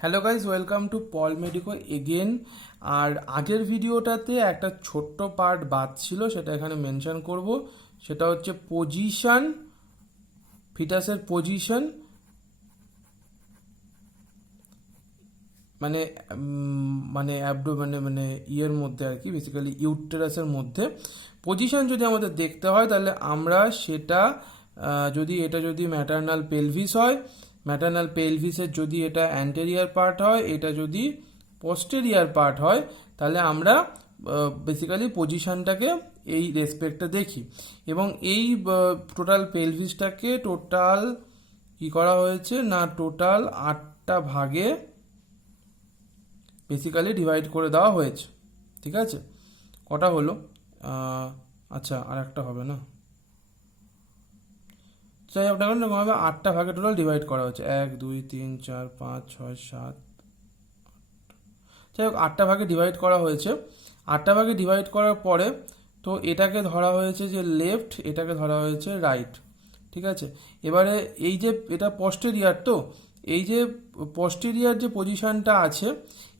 Hello guys, welcome to Paul medico again. আর আগের ভিডিওটাতে একটা ছোট্ট পার্ট বাদ ছিল, সেটা এখানে মেনশন করব। সেটা হচ্ছে পজিশন, ফিটাসের পজিশন, মানে মানে মানে ইয়ের মধ্যে আর কি, বেসিক্যালি ইউটেরাসের মধ্যে পজিশন যদি আমাদের দেখতে হয়, তাহলে আমরা সেটা যদি ম্যাটারনাল পেলভিস হয়, ম্যাটারনাল পেলভিসের যদি এটা অ্যান্টেরিয়ার পার্ট হয়, এটা যদি পোস্টেরিয়ার পার্ট হয়, তাহলে আমরা বেসিক্যালি পজিশনটাকে এই রেসপেক্টে দেখি। এবং এই টোটাল পেলভিসটাকে টোটাল কি করা হয়েছে না, টোটাল 8টা ভাগে বেসিক্যালি ডিভাইড করে দেওয়া হয়েছে। ঠিক আছে, কটা হলো? আচ্ছা, আর একটা হবে না, যাই হোক দেখুন এরকমভাবে 8টা ভাগে টোটাল ডিভাইড করা হচ্ছে। 1 2 3 4 5 6 7, যাই হোক 8টা ভাগে ডিভাইড করা হয়েছে। 8টা ভাগে ডিভাইড করার পরে তো এটাকে ধরা হয়েছে যে লেফট, এটাকে ধরা হয়েছে রাইট। ঠিক আছে, এবারে এই যে এটা পস্টেরিয়ার, তো এই যে পস্টেরিয়ার যে পজিশনটা আছে,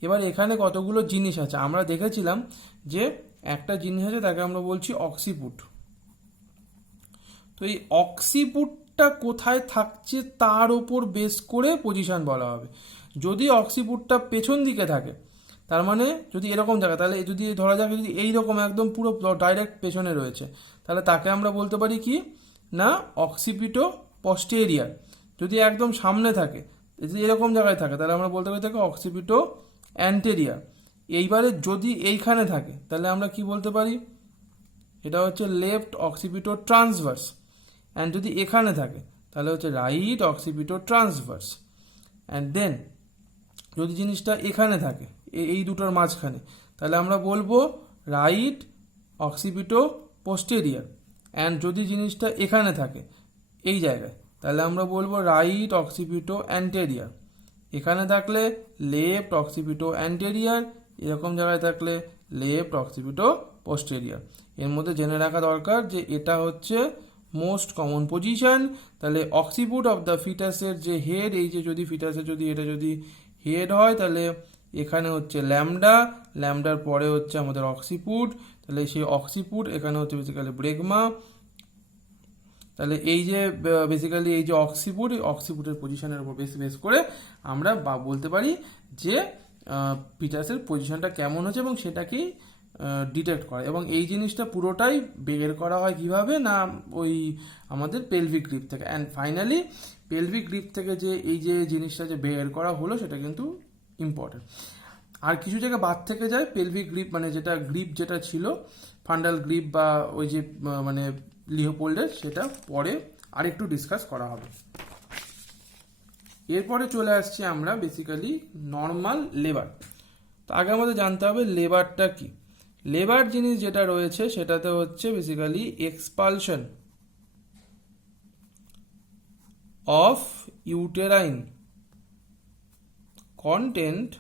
এবার এখানে কতগুলো জিনিস আছে আমরা দেখেছিলাম। যে একটা জিনিস আছে, তাকে আমরা বলছি অক্সিপুট। তো এই অক্সিপুটটা কোথায় থাকছে তার ওপর বেস করে পজিশন বলা হবে। যদি অক্সিপুটটা পেছন দিকে থাকে, তার মানে যদি এরকম থাকে, তাহলে যদি ধরা যাক যদি এইরকম একদম পুরো ডাইরেক্ট পেছনে রয়েছে, তাহলে তাকে আমরা বলতে পারি কি না, অক্সিপিটো পস্টেরিয়ার। যদি একদম সামনে থাকে, যদি এরকম জায়গায় থাকে, তাহলে আমরা বলতে পারি তাকে অক্সিপিটো অ্যান্টেরিয়ার। এইবারে যদি এইখানে থাকে, তাহলে আমরা কি বলতে পারি, এটা হচ্ছে লেফট অক্সিপিটো ট্রান্সভার্স। অ্যান্ড যদি এখানে থাকে, তাহলে হচ্ছে রাইট অক্সিপিটো ট্রান্সভার্স। অ্যান্ড দেন যদি জিনিসটা এখানে থাকে, এই দুটোর মাঝখানে, তাহলে আমরা বলবো রাইট অক্সিপিটো পোস্টেরিয়ার। অ্যান্ড যদি জিনিসটা এখানে থাকে, এই জায়গায়, তাহলে আমরা বলবো রাইট অক্সিপিটো অ্যান্টেরিয়ার। এখানে থাকলে লেফট অক্সিপিটো অ্যান্টেরিয়ার, এরকম জায়গায় থাকলে লেফট অক্সিপিটো পোস্টেরিয়ার। এর মধ্যে জেনে রাখা দরকার যে এটা হচ্ছে মোস্ট কমন পজিশন। তাহলে অক্সিপুট অফ দ্য ফিটাসের যে হেড, এই যে যদি ফিটাসের যদি এটা যদি হেড হয়, তাহলে এখানে হচ্ছে ল্যামডা, ল্যামডার পরে হচ্ছে আমাদের অক্সিপুট, তাহলে সেই অক্সিপুট এখানে হচ্ছে বেসিক্যালি ব্রেগমা। তাহলে এই যে বেসিক্যালি এই যে অক্সিপুট, এই অক্সিপুটের পজিশনের উপর বেস করে আমরা বলতে পারি যে ফিটাসের পজিশনটা কেমন হচ্ছে, এবং সেটাকেই ডিটেক্ট করা। এবং এই জিনিসটা পুরোটাই বের করা হয় কিভাবে না, ওই আমাদের পেলভিক গ্রিপ থেকে। অ্যান্ড ফাইনালি পেলভিক গ্রিপ থেকে যে এই যে জিনিসটা যে বের করা হলো, সেটা কিন্তু ইম্পর্টেন্ট। আর কিছু জায়গায় বাদ থেকে যায় পেলভিক গ্রিপ, মানে যেটা গ্রিপ যেটা ছিল ফান্ডাল গ্রিপ বা ওই যে মানে লিওপোল্ডের, সেটা পরে আরেকটু ডিসকাস করা হবে। এরপরে চলে আসছি আমরা বেসিক্যালি নর্মাল লেবার। তো আগে আমাদের জানতে হবে লেবারটা কি। লেবার জিনিস যেটা রয়েছে, সেটাতে হচ্ছে basically expulsion of uterine content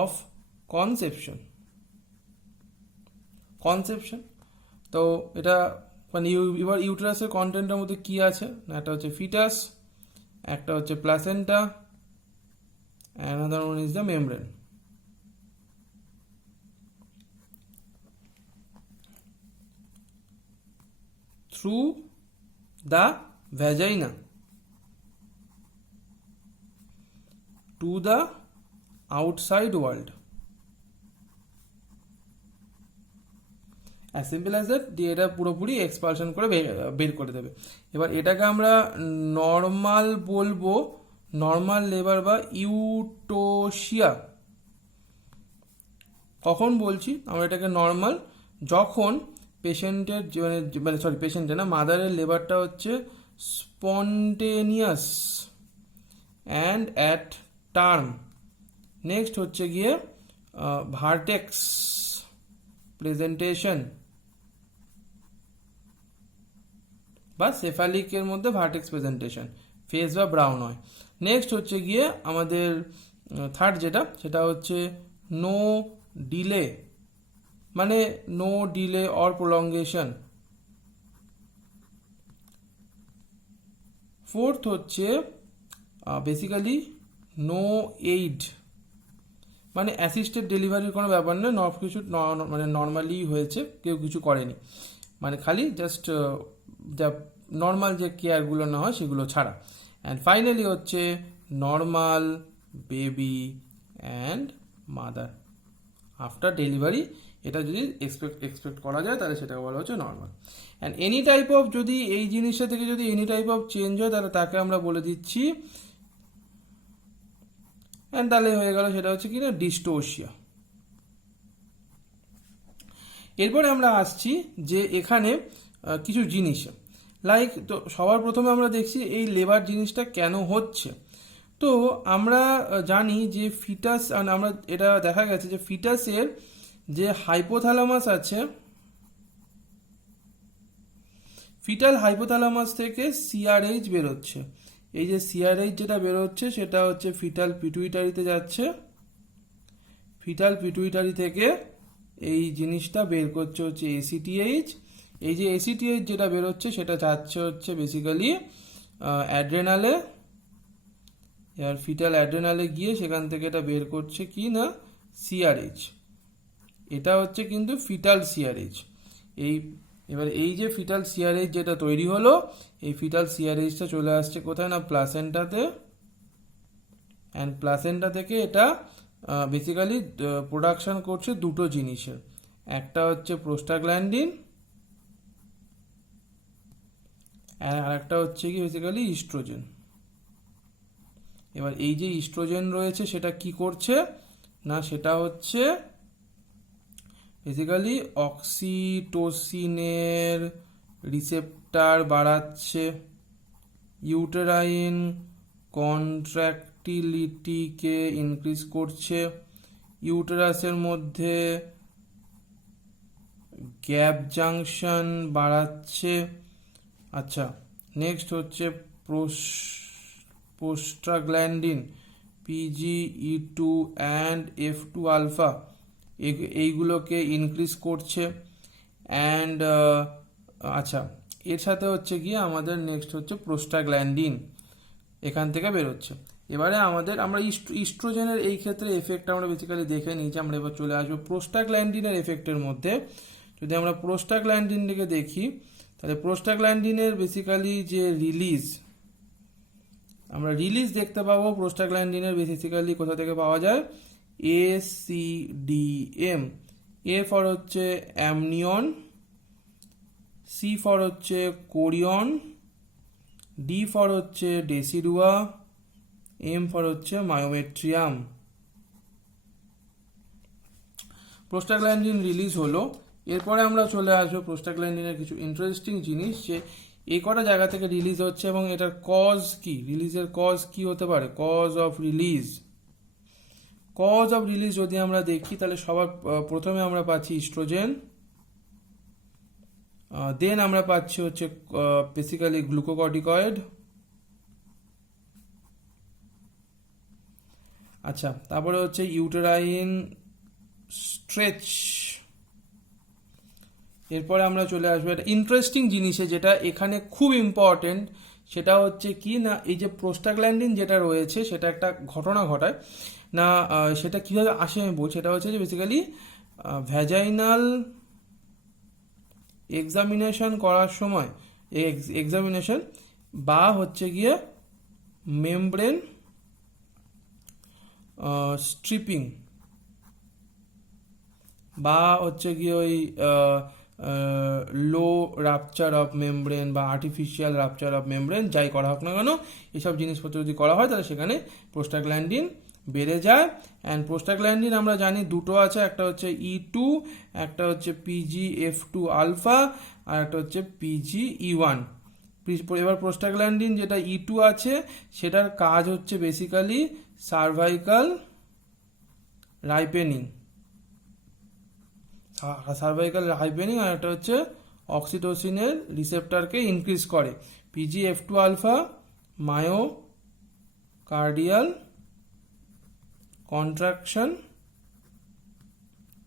of conception. তো এটা মানে এবার ইউটেরাসের কন্টেন্টের মধ্যে কি আছে না, একটা হচ্ছে ফিটাস, একটা হচ্ছে placenta, another one is the membrane. Through the vagina to the outside world, as simple as that, দিয়ে এটা পুরোপুরি এক্সপালশন করে বের করে দেবে। এবার এটাকে আমরা নর্মাল বলবো, নর্মাল লেবার বা ইউটোশিয়া। কখন বলছি আমরা এটাকে নর্মাল? যখন পেশেন্টের মানে পেশেন্টের না, মাদারের লেবারটা হচ্ছে spontaneous and at term. Next হচ্ছে গিয়ে ভার্টেক্স প্রেজেন্টেশন বা সেফালিকের মধ্যে ভার্টেক্স প্রেজেন্টেশন, ফেস বা ব্রাউন হয়। নেক্সট হচ্ছে গিয়ে আমাদের থার্ড যেটা, সেটা হচ্ছে নো ডিলে, মানে no delay or prolongation. Fourth হচ্ছে বেসিক্যালি নো এইড মানে অ্যাসিস্টেড ডেলিভারির কোনো ব্যাপার নয়, কিছু মানে নর্মালি হয়েছে, কেউ কিছু করেনি, মানে খালি জাস্ট যা নর্মাল যে কেয়ারগুলো না হয় সেগুলো ছাড়া। অ্যান্ড ফাইনালি হচ্ছে normal baby and mother after delivery, এটা যদি এক্সপেক্ট করা যায় তাহলে সেটা বলা হচ্ছে normal. And any type of যদি এই জিনিসটা থেকে যদি এনি টাইপ অফ চেঞ্জ হয় তাহলে তাকে আমরা বলে দিচ্ছি, অ্যান্ড তাহলে হয়ে গেল সেটা হচ্ছে কি না ডিস্টোসিয়া। এরপরে আমরা আসছি যে এখানে কিছু জিনিস লাইক, তো সবার প্রথমে আমরা দেখছি এই লেবার জিনিসটা কেন হচ্ছে। তো আমরা জানি যে ফিটাস, আমরা এটা দেখা গেছে যে ফিটাসের যে হাইপোথ্যালামাস আছে, ফিটাল হাইপোথ্যালামাস থেকে সিআরএইচ বেরোচ্ছে। এই যে সিআরএইচ যেটা বেরোচ্ছে সেটা হচ্ছে ফিটাল পিটুইটারিতে যাচ্ছে, ফিটাল পিটুইটারি থেকে এই জিনিসটা বের করছে হচ্ছে এসিটিএইচ। এই যে এসিটিএইচ যেটা বেরোচ্ছে সেটা যাচ্ছে হচ্ছে বেসিক্যালি অ্যাড্রেনালে, আর ফিটাল অ্যাড্রেনালে গিয়ে সেখান থেকে এটা বের করছে কি না সিআরএইচ। এটা হচ্ছে কিন্তু ফিটাল সিআরএইচ। এবার এই যে ফিটাল সিআরএইচ যেটা তৈরি হলো, এই ফিটাল সিআরএইচটা চলে আসছে কোথায় না প্লাসেন্টাতে, অ্যান্ড প্লাসেন্টা থেকে এটা বেসিক্যালি প্রোডাকশন করছে দুটো জিনিসের, একটা হচ্ছে প্রোস্টাগ্ল্যান্ডিন আর একটা হচ্ছে কি বেসিক্যালি ইস্ট্রোজেন। এবার এই যে ইস্ট্রোজেন রয়েছে সেটা কি করছে না, সেটা হচ্ছে বেসিক্যালি অক্সিটোসিনের রিসেপ্টার বাড়াচ্ছে, ইউটেরাইন কন্ট্রাক্টিলিটিকে ইনক্রিজ করছে, ইউটেরাসের মধ্যে গ্যাপ জাংশন বাড়াচ্ছে। আচ্ছা, নেক্সট হচ্ছে prostaglandin PGE2 and F2 alpha, এইগুলোকে ইনক্রিজ করছে। অ্যান্ড আচ্ছা, এর সাথে হচ্ছে গিয়ে আমাদের নেক্সট হচ্ছে প্রোস্টাগ্ল্যান্ডিন এখান থেকে বেরোচ্ছে। এবারে আমরা ইস্ট্রোজেনের এই ক্ষেত্রে এফেক্ট আমরা বেসিক্যালি দেখে নিয়েছি, আমরা এবার চলে আসবো প্রোস্টাগ্ল্যান্ডিনের এফেক্টের মধ্যে। যদি আমরা প্রোস্টাগ্ল্যান্ডিনটাকে দেখি তাহলে প্রোস্টাগ্ল্যান্ডিনের বেসিক্যালি যে রিলিজ, আমরা রিলিজ দেখতে পাবো প্রোস্টাগ্ল্যান্ডিনের বেসিক্যালি কোথা থেকে পাওয়া যায়, ACDM। এ ফর হচ্ছে অ্যামনিয়ন, সি ফর হচ্ছে কোরিয়ন, ডি ফর হচ্ছে ডেসিডুয়া, এম ফর হচ্ছে মায়োমেট্রিয়াম। প্রোস্টাগ্ল্যান্ডিন রিলিজ হলো, এরপরে আমরা চলে আসবো প্রোস্টাগ্ল্যান্ডিনের কিছু ইন্টারেস্টিং জিনিস, যে এই কটা জায়গা থেকে রিলিজ হচ্ছে এবং এটার কজ কি, রিলিজের কজ কি হতে পারে, cause of release. Cause of release যদি আমরা দেখি তাহলে সবার প্রথমে আমরা পাচ্ছি ইস্ট্রোজেন, দেন আমরা পাচ্ছি হচ্ছে বেসিক্যালি গ্লুকোকর্টিকয়েড। আচ্ছা, তারপরে হচ্ছে ইউটেরাইন স্ট্রেচ। এরপরে আমরা চলে আসবো একটা ইন্টারেস্টিং জিনিসে, যেটা এখানে খুব ইম্পর্টেন্ট, সেটা হচ্ছে কি না এই যে প্রোস্টাগ্ল্যান্ডিন যেটা রয়েছে সেটা একটা ঘটনা ঘটায় না, সেটা কীভাবে আসে আমি বলছি। সেটা হচ্ছে যে বেসিক্যালি ভ্যাজাইনাল এক্সামিনেশন করার সময়, এক্সামিনেশন বা হচ্ছে গিয়ে মেমব্রেন স্ট্রিপিং বা হচ্ছে গিয়ে ওই লো রাপচার অফ মেমব্রেন বা আর্টিফিশিয়াল রাপচার অফ মেমব্রেন, যাই করা হোক না কেন এসব জিনিসপত্র যদি করা হয় তাহলে সেখানে প্রোস্টাগ্ল্যান্ডিন বেড়ে যায়। অ্যান্ড প্রোস্টাগ্ল্যান্ডিন আমরা জানি দুটো আছে, একটা হচ্ছে E2, একটা হচ্ছে PGF2 আলফা, আর একটা হচ্ছে PGE1। এবার প্রোস্টাগ্ল্যান্ডিন যেটা E2 আছে সেটার কাজ হচ্ছে বেসিক্যালি সার্ভাইকাল রাইপেনিং, আর একটা হচ্ছে অক্সিটোসিনের রিসেপ্টারকে ইনক্রিজ করে। PGF2 alpha myocardial contraction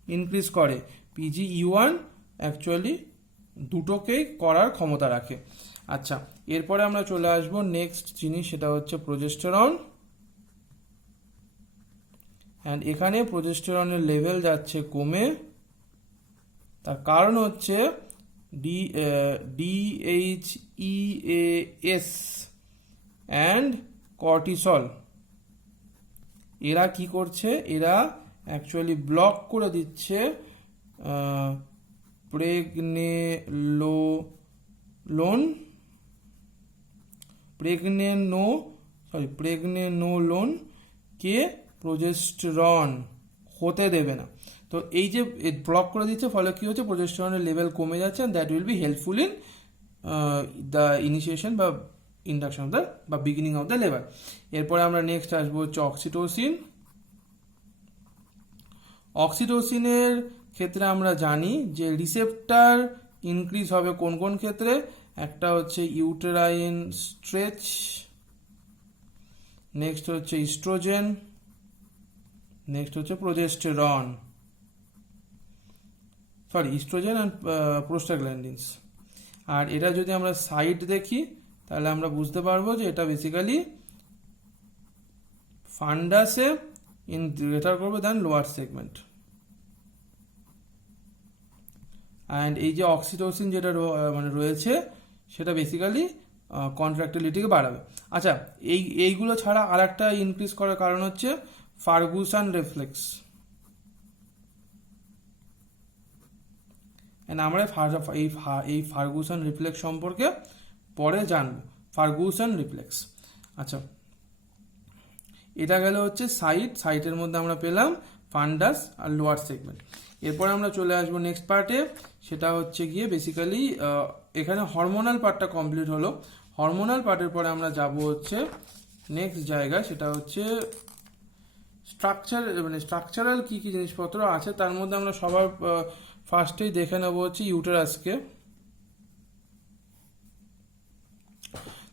increase করে, PGE1 অ্যাকচুয়ালি দুটোকেই করার ক্ষমতা রাখে। আচ্ছা, এরপরে আমরা চলে আসবো নেক্সট জিনিস, সেটা হচ্ছে প্রোজেস্টেরন। অ্যান্ড এখানে প্রোজেস্টেরনের লেভেল যাচ্ছে কমে, তার কারণ হচ্ছে DHEAS অ্যান্ড কর্টিসল। এরা কি করছে, এরা অ্যাকচুয়ালি ব্লক করে দিচ্ছে প্রেগনেনোলোন কে প্রোজেস্টেরন হতে দেবে না। তো এই যে ব্লক করে দিচ্ছে, ফলে কি হচ্ছে, প্রোজেস্টেরনের লেভেল কমে যাচ্ছে, that will be helpful in the initiation বা ইন্ডাকশন অফ দ্য বা বিগিনিং অফ দ্য লেবার। এরপরে আমরা নেক্সট আসবো হচ্ছে অক্সিটোসিন। অক্সিটোসিনের ক্ষেত্রে আমরা জানি যে রিসেপ্টার ইনক্রিজ হবে কোন কোন ক্ষেত্রে, একটা হচ্ছে ইউটেরাইন স্ট্রেচ, নেক্সট হচ্ছে ইস্ট্রোজেন, নেক্সট হচ্ছে প্রোজেস্টেরন, ইস্ট্রোজেন অ্যান্ড প্রোস্টাগ্ল্যান্ডিনস। আর এটা যদি আমরা সাইড দেখি তাহলে আমরা বুঝতে পারবো যে এটা বেসিক্যালি ফান্ডাসে ইন গ্রেটার করবে দেন লোয়ার সেগমেন্ট। অ্যান্ড এই যে অক্সিটোসিন যেটা মানে রয়েছে সেটা বেসিক্যালি কন্ট্রাক্টিলিটিকে বাড়াবে। আচ্ছা, এইগুলো ছাড়া আর একটা ইনক্রিজ করার কারণ হচ্ছে ফার্গুসন রিফ্লেক্স। আমরা এই ফার্গুসন রিফ্লেক্স সম্পর্কে পরে জানবো, ফার্গুসন রিফ্লেক্স। আচ্ছা, এটা গেল হচ্ছে সাইটের মধ্যে আমরা পেলাম ফান্ডাস আর লোয়ার সেগমেন্ট। এরপরে আমরা চলে আসবো নেক্সট পার্টে, সেটা হচ্ছে গিয়ে বেসিক্যালি এখানে হরমোনাল পার্টটা কমপ্লিট হলো। হরমোনাল পার্টের পরে আমরা যাব হচ্ছে নেক্সট জায়গায়, সেটা হচ্ছে স্ট্রাকচারাল কি কি জিনিসপত্র আছে। তার মধ্যে আমরা সবার ফার্স্টেই দেখে নেবো হচ্ছে ইউটেরাসকে।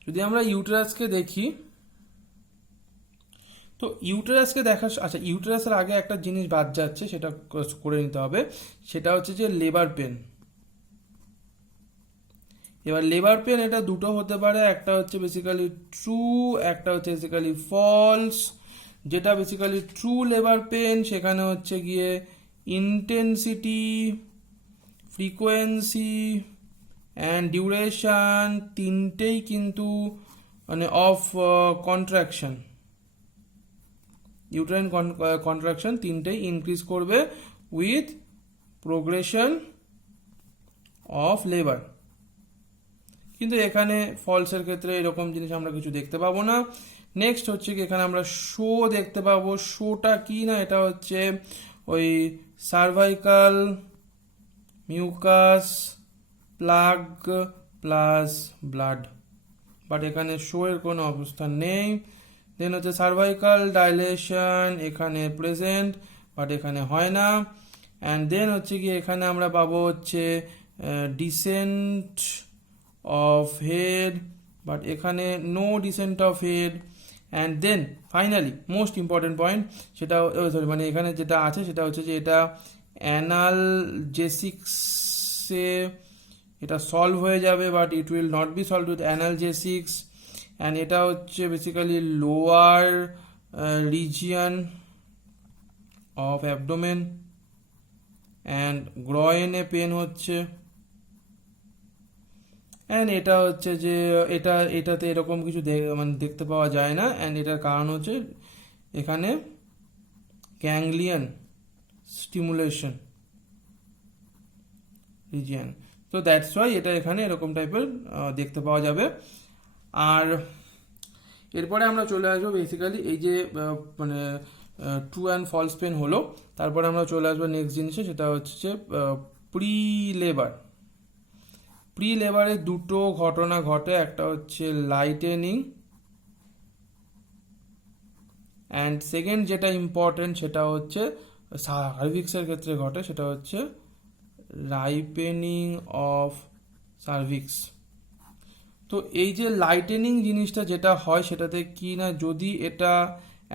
যদি আমরা ইউটেরাসকে দেখি, তো ইউটেরাসকে আচ্ছা, ইউটেরাসের আগে একটা জিনিস বাদ যাচ্ছে, সেটা করে নিতে হবে, সেটা হচ্ছে যে লেবার পেন। এবার লেবার পেন এটা দুটো হতে পারে, একটা হচ্ছে বেসিক্যালি ট্রু, একটা হচ্ছে বেসিক্যালি ফলস। যেটা বেসিক্যালি ট্রু লেবার পেন, সেখানে হচ্ছে গিয়ে ইন্টেন্সিটি, ফ্রিকোয়েন্সি অ্যান্ড ডিউরেশন তিনটেই কিন্তু মানে অফ কন্ট্রাকশন, ইউটেরাইন কন্ট্রাকশন তিনটেই ইনক্রিজ করবে উইথ প্রোগ্রেশন অফ লেবার। কিন্তু এখানে ফলসের ক্ষেত্রে এরকম জিনিস আমরা কিছু দেখতে পাবো না। নেক্সট হচ্ছে কি, এখানে আমরা শো দেখতে পাবো। শোটা কি না, এটা হচ্ছে ওই cervical mucus plug plus blood, but এখানে শো এর কোনো অবস্থান নেই। দেন হচ্ছে সার্ভাইকাল ডাইলেশন এখানে প্রেজেন্ট, বাট এখানে হয় না। অ্যান্ড দেন হচ্ছে কি, এখানে আমরা পাবো হচ্ছে ডিসেন্ট অফ হেড, বাট এখানে no descent of head. And then finally most important point, সেটা মানে এখানে যেটা আছে সেটা হচ্ছে যে এটা অ্যানালজেসিক্সে এটা সলভ হয়ে যাবে, but it will not be solve with analgesics. And এটা হচ্ছে basically lower region of abdomen, and গ্রয়েনে পেন হচ্ছে। অ্যান্ড এটা হচ্ছে যে এটাতে এরকম কিছু মানে দেখতে পাওয়া যায় না। অ্যান্ড এটার কারণ হচ্ছে এখানে গ্যাংলিয়ন স্টিমুলেশন রিজিয়ন, তো দ্যাটস ওয়াই এটা এখানে এরকম টাইপের দেখতে পাওয়া যাবে। আর এরপরে আমরা চলে আসবো বেসিক্যালি এই যে মানে ট্রু অ্যান্ড ফলস পেন হলো, তারপরে আমরা চলে আসবো নেক্সট জিনিসে, সেটা হচ্ছে প্রি লেবার। প্রি লেবারে দুটো ঘটনা ঘটে, একটা হচ্ছে লাইটেনিং, অ্যান্ড সেকেন্ড যেটা ইম্পর্টেন্ট সেটা হচ্ছে সার্ভিক্সের ক্ষেত্রে ঘটে, সেটা হচ্ছে রাইপেনিং অফ সার্ভিক্স। তো এই যে লাইটেনিং জিনিসটা যেটা হয় সেটাতে কি না, যদি এটা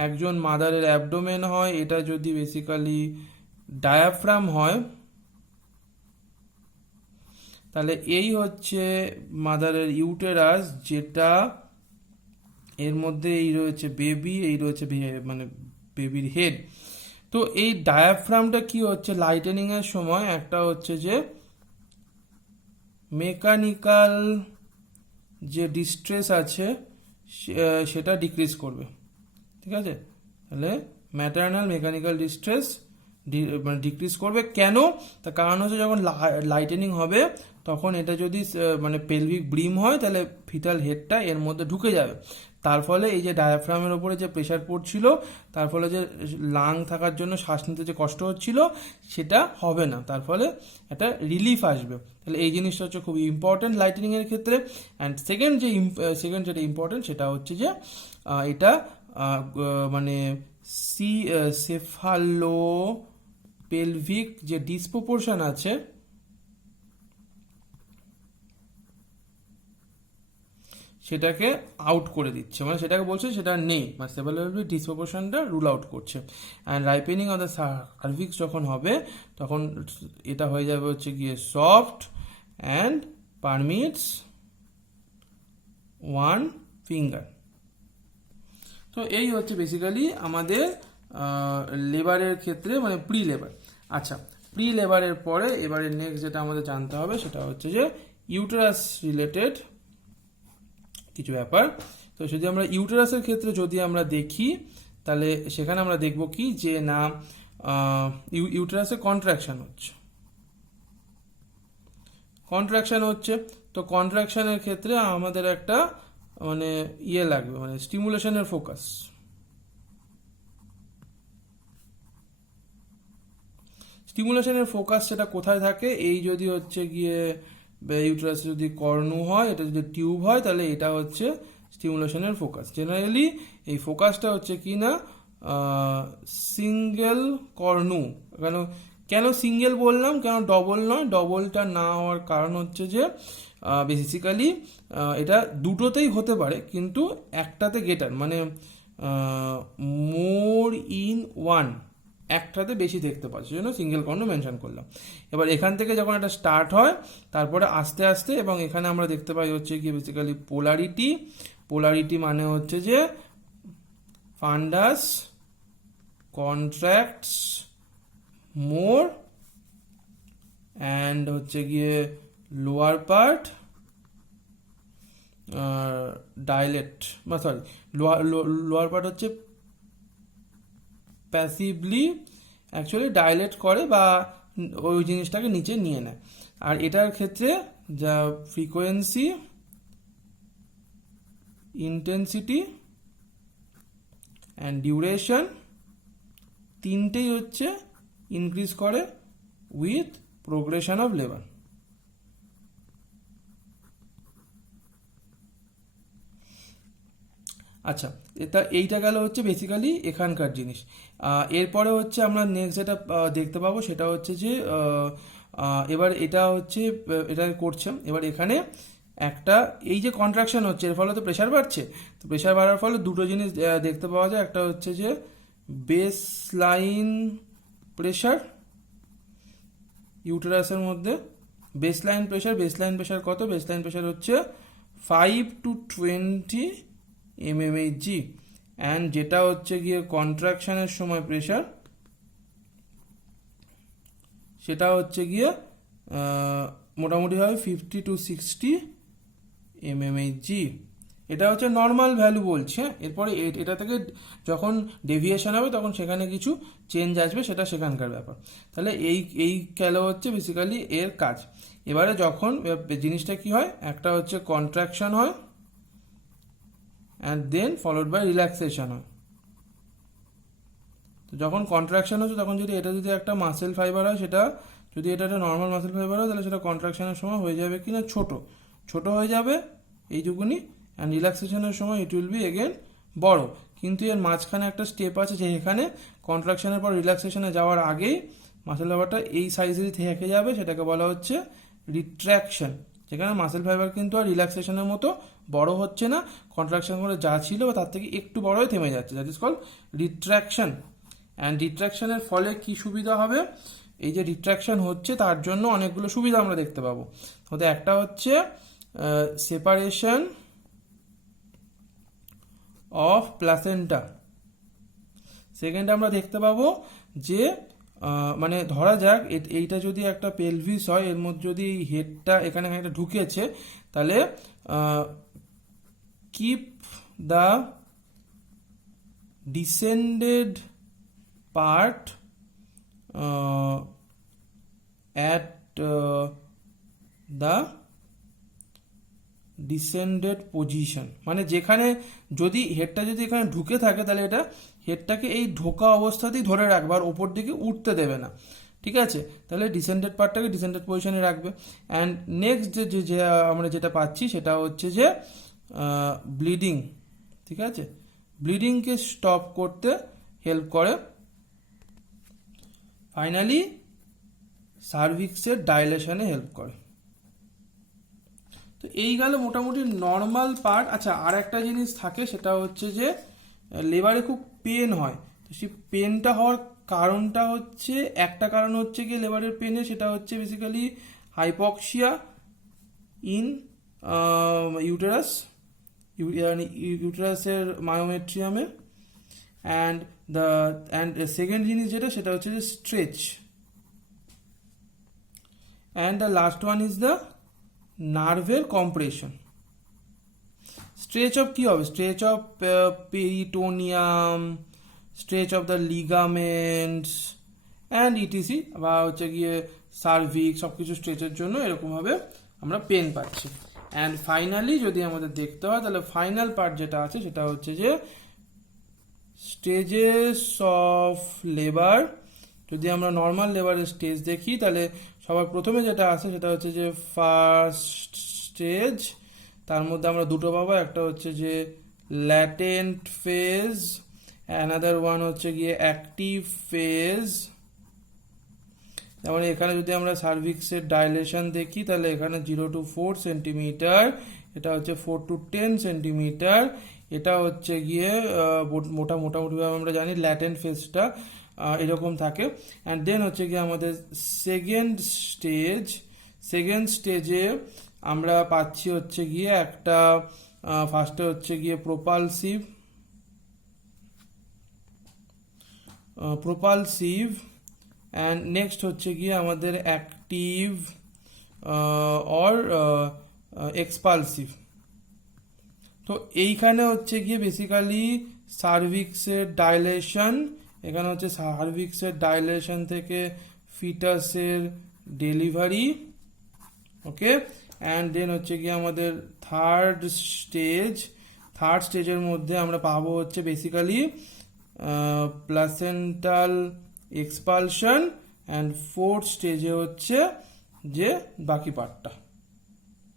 একজন মাদারের অ্যাবডোমেন হয়, এটা যদি বেসিক্যালি ডায়াফ্রাম হয়, তাহলে এই হচ্ছে মাদারের ইউটেরাস, যেটা এর মধ্যে এই রয়েছে বেবি, এই রয়েছে মানে বেবির হেড। তো এই ডায়াফ্রামটা কি হচ্ছে লাইটেনিং এর সময়, একটা হচ্ছে যে মেকানিক্যাল যে ডিস্ট্রেস আছে সেটা ডিক্রিজ করবে, ঠিক আছে। তাহলে ম্যাটারনাল মেকানিক্যাল ডিস্ট্রেস মানে ডিক্রিজ করবে। কেন? তার কারণ হচ্ছে যখন লাইটেনিং হবে তখন এটা যদি মানে পেলভিক ব্রিম হয় তাহলে ফিটাল হেডটা এর মধ্যে ঢুকে যাবে, তার ফলে এই যে ডায়াফ্রামের ওপরে যে প্রেশার পড়ছিল তার ফলে যে লাং থাকার জন্য শ্বাস নিতে যে কষ্ট হচ্ছিল সেটা হবে না, তার ফলে একটা রিলিফ আসবে। তাহলে এই জিনিসটা হচ্ছে খুব ইম্পর্টেন্ট লাইটেনিংয়ের ক্ষেত্রে। অ্যান্ড সেকেন্ড যেটা ইম্পর্টেন্ট সেটা হচ্ছে যে এটা মানে সেফালো পেলভিক যে ডিসপ্রপোর্শন আছে সেটাকে আউট করে দিচ্ছে, মানে সেটাকে বলছে সেটা নেই, মানে সেফালোপেলভিক ডিসপ্রপোর্শনটা রুল আউট করছে। And ripening of the cervix যখন হবে তখন এটা হয়ে যাবে হচ্ছে গিয়ে soft and permits one finger. তো এই হচ্ছে বেসিক্যালি আমাদের লেবারের ক্ষেত্রে মানে প্রি লেবার। আচ্ছা, প্রি লেবারের পরে এবারে নেক্সট যেটা আমাদের জানতে হবে সেটা হচ্ছে যে ইউটেরাস রিলেটেড কিছু ব্যাপার। তো যদি আমরা ইউটেরাসের ক্ষেত্রে যদি আমরা দেখি তাহলে সেখানে আমরা দেখব কি যে না ইউটেরাসে কন্ট্রাকশন হচ্ছে। তো কন্ট্রাকশনের ক্ষেত্রে আমাদের একটা মানে লাগবে, মানে স্টিমুলেশনের ফোকাস। স্টিমুলেশনের ফোকাস সেটা কোথায় থাকে? এই যদি হচ্ছে গিয়ে ইউটেরাস যদি কর্ণু হয়, এটা যদি টিউব হয়, তাহলে এটা হচ্ছে স্টিমুলেশনের ফোকাস। জেনারেলি এই ফোকাসটা হচ্ছে কি না সিঙ্গেল কর্ণু। কেন সিঙ্গেল বললাম, কেন ডবল নয়? ডবলটা না হওয়ার কারণ হচ্ছে যে বেসিক্যালি এটা দুটোতেই হতে পারে কিন্তু একটাতে গেটার, মানে মোর ইন ওয়ান, একটাতে বেশি দেখতে পাচ্ছি, জন্য সিঙ্গেল কর্ণ মেনশন করলাম। এবার এখান থেকে যখন এটা স্টার্ট হয় তারপরে আস্তে আস্তে, এবং এখানে আমরা দেখতে পাই হচ্ছে কি বেসিক্যালি পোলারিটি মানে হচ্ছে যে ফান্ডাস কন্ট্রাক্টস মোর অ্যান্ড হচ্ছে গিয়ে লোয়ার পার্ট ডাইলেট, বা সরি লোয়ার পার্ট হচ্ছে প্যাসিভলি অ্যাকচুয়ালি ডাইলেট করে বা ওই জিনিসটাকে নিচে নিয়ে নেয়। আর এটার ক্ষেত্রে যা ফ্রিকোয়েন্সি, ইন্টেন্সিটি অ্যান্ড ডিউরেশন তিনটেই হচ্ছে ইনক্রিজ করে উইথ প্রোগ্রেশন অফ লেবার। আচ্ছা, এইটা গেল হচ্ছে বেসিক্যালি এখানকার জিনিস। এরপরে হচ্ছে আমরা নেক্সট যেটা দেখতে পাবো সেটা হচ্ছে যে এবার এটা হচ্ছে এটা করছে, এবার এখানে একটা এই যে কন্ট্রাকশন হচ্ছে এর ফলে তো প্রেশার বাড়ছে, তো প্রেশার বাড়ার ফলে দুটো জিনিস দেখতে পাওয়া যায়। একটা হচ্ছে যে বেস লাইন প্রেশার ইউটেরাসের মধ্যে, বেস লাইন প্রেশার কত? বেস লাইন প্রেশার হচ্ছে 5 to 20 mmHg, অ্যান্ড যেটা হচ্ছে গিয়ে কন্ট্রাকশনের সময় প্রেশার সেটা হচ্ছে গিয়ে মোটামুটি হবে 50 to 60 mmHg। এটা হচ্ছে নর্মাল ভ্যালু বলছে। এরপরে এটা থেকে যখন ডেভিয়েশন হবে তখন সেখানে কিছু চেঞ্জ আসবে, সেটা সেখানকার ব্যাপার। তাহলে এই গেল হচ্ছে বেসিক্যালি এর কাজ। এবারে যখন জিনিসটা কি হয়, একটা হচ্ছে কন্ট্রাকশন হয় and then followed by relaxation হয়। তো যখন কন্ট্রাকশন হচ্ছে তখন যদি এটা যদি একটা মাসেল ফাইবার হয়, সেটা যদি এটা একটা নর্মাল মাসেল ফাইবার হয় তাহলে সেটা কন্ট্রাকশনের সময় হয়ে যাবে কি না ছোট হয়ে যাবে এইটুকুনি, অ্যান্ড রিল্যাক্সেশনের সময় ইট উইল বি এগেন বড়। কিন্তু এর মাঝখানে একটা স্টেপ আছে যে এখানে কন্ট্রাকশনের পর রিল্যাক্সেশনে যাওয়ার আগেই মাসেল ফাইবারটা এই সাইজেরই থেকে যাবে, সেটাকে বলা হচ্ছে রিট্র্যাকশন। যেখানে মাসেল ফাইবার কিন্তু আর রিল্যাক্সেশনের মতো বড় হচ্ছে না, কন্ট্রাকশন করে যা ছিল বা তার থেকে একটু বড় হয়ে থেমে যাচ্ছে, that is called retraction. And রিট্র্যাকশনের ফলে কি সুবিধা হবে? এই যে রিট্র্যাকশন হচ্ছে তার জন্য অনেকগুলো সুবিধা আমরা দেখতে পাবো। হতে একটা হচ্ছে সেপারেশন অফ প্লাসেন্টা। সেকেন্ড আমরা দেখতে পাবো যে মানে ধরা যাক এইটা যদি একটা পেলভিস হয়, এর মধ্যে যদি এই হেডটা এখানে একটা ঢুকেছে, তাহলে keep the descended part at the descended position, মানে যেখানে যদি হেডটা যদি এখানে ঢুকে থাকে তাহলে এটা হেডটাকে এই ঢোকা অবস্থাতেই ধরে রাখবে আর ওপর দিকে উঠতে দেবে না, ঠিক আছে? তাহলে ডিসেন্ডেড পার্টটাকে ডিসেন্ডেড পজিশনে রাখবে। অ্যান্ড নেক্সট যে আমরা যেটা পাচ্ছি সেটা হচ্ছে যে ব্লিডিং, ঠিক আছে? ব্লিডিংকে স্টপ করতে হেল্প করে। ফাইনালি সার্ভিক্সের ডাইলেশনে হেল্প করে। তো এই গেল মোটামুটি নর্মাল পার্ট। আচ্ছা, আর একটা জিনিস থাকে, সেটা হচ্ছে যে লেবারে খুব পেন হয়। তো সেই পেনটা হওয়ার কারণটা হচ্ছে, একটা কারণ হচ্ছে কি লেবারের পেনে, সেটা হচ্ছে বেসিক্যালি হাইপক্সিয়া ইন ইউটেরাস, ইউটেরাসের মায়োমেট্রিয়ামে। অ্যান্ড সেকেন্ড জিনিস যেটা, সেটা হচ্ছে যে stretch. And the last one is the nerve compression. Stretch of কি হবে? Stretch of peritoneum, stretch of the ligaments and etc. বা হচ্ছে গিয়ে সার্ভিক্স, সব কিছু স্ট্রেচের জন্য এরকমভাবে আমরা পেন পাচ্ছি। অ্যান্ড ফাইনালি যদি আমাদের দেখতে হয়, তাহলে ফাইনাল পার্ট যেটা আছে সেটা হচ্ছে যে স্টেজেস অফ লেবার। যদি আমরা নর্মাল লেবারের স্টেজ দেখি, তাহলে সবার প্রথমে যেটা আছে সেটা হচ্ছে যে ফার্স্ট স্টেজ। তার মধ্যে আমরা দুটো পাবো, একটা হচ্ছে যে ল্যাটেন্ট ফেজ, অ্যানাদার ওয়ান হচ্ছে গিয়ে অ্যাক্টিভ ফেজ। যেমন এখানে যদি আমরা সার্ভিক্সের ডাইলেশন দেখি, তাহলে এখানে 0 to 4 সেন্টিমিটার, এটা হচ্ছে 4 to 10 সেন্টিমিটার। এটা হচ্ছে গিয়ে মোটামুটিভাবে আমরা জানি ল্যাটেন্ট ফেজটা এরকম থাকে। অ্যান্ড দেন হচ্ছে গিয়ে আমাদের সেকেন্ড স্টেজে আমরা পাচ্ছি হচ্ছে গিয়ে একটা ফার্স্টে হচ্ছে গিয়ে প্রোপালসিভ অ্যান্ড নেক্সট হচ্ছে গিয়ে আমাদের অ্যাক্টিভ অর এক্সপালসিভ। তো এইখানে হচ্ছে গিয়ে বেসিক্যালি সার্ভিক্সের ডাইলেশন, এখানে হচ্ছে সার্ভিক্সের ডাইলেশন থেকে ফিটাসের ডেলিভারি, ওকে। অ্যান্ড দেন হচ্ছে গিয়ে আমাদের থার্ড স্টেজের মধ্যে আমরা পাবো হচ্ছে basically placental expulsion. And fourth স্টেজে হচ্ছে যে বাকি পার্টটা।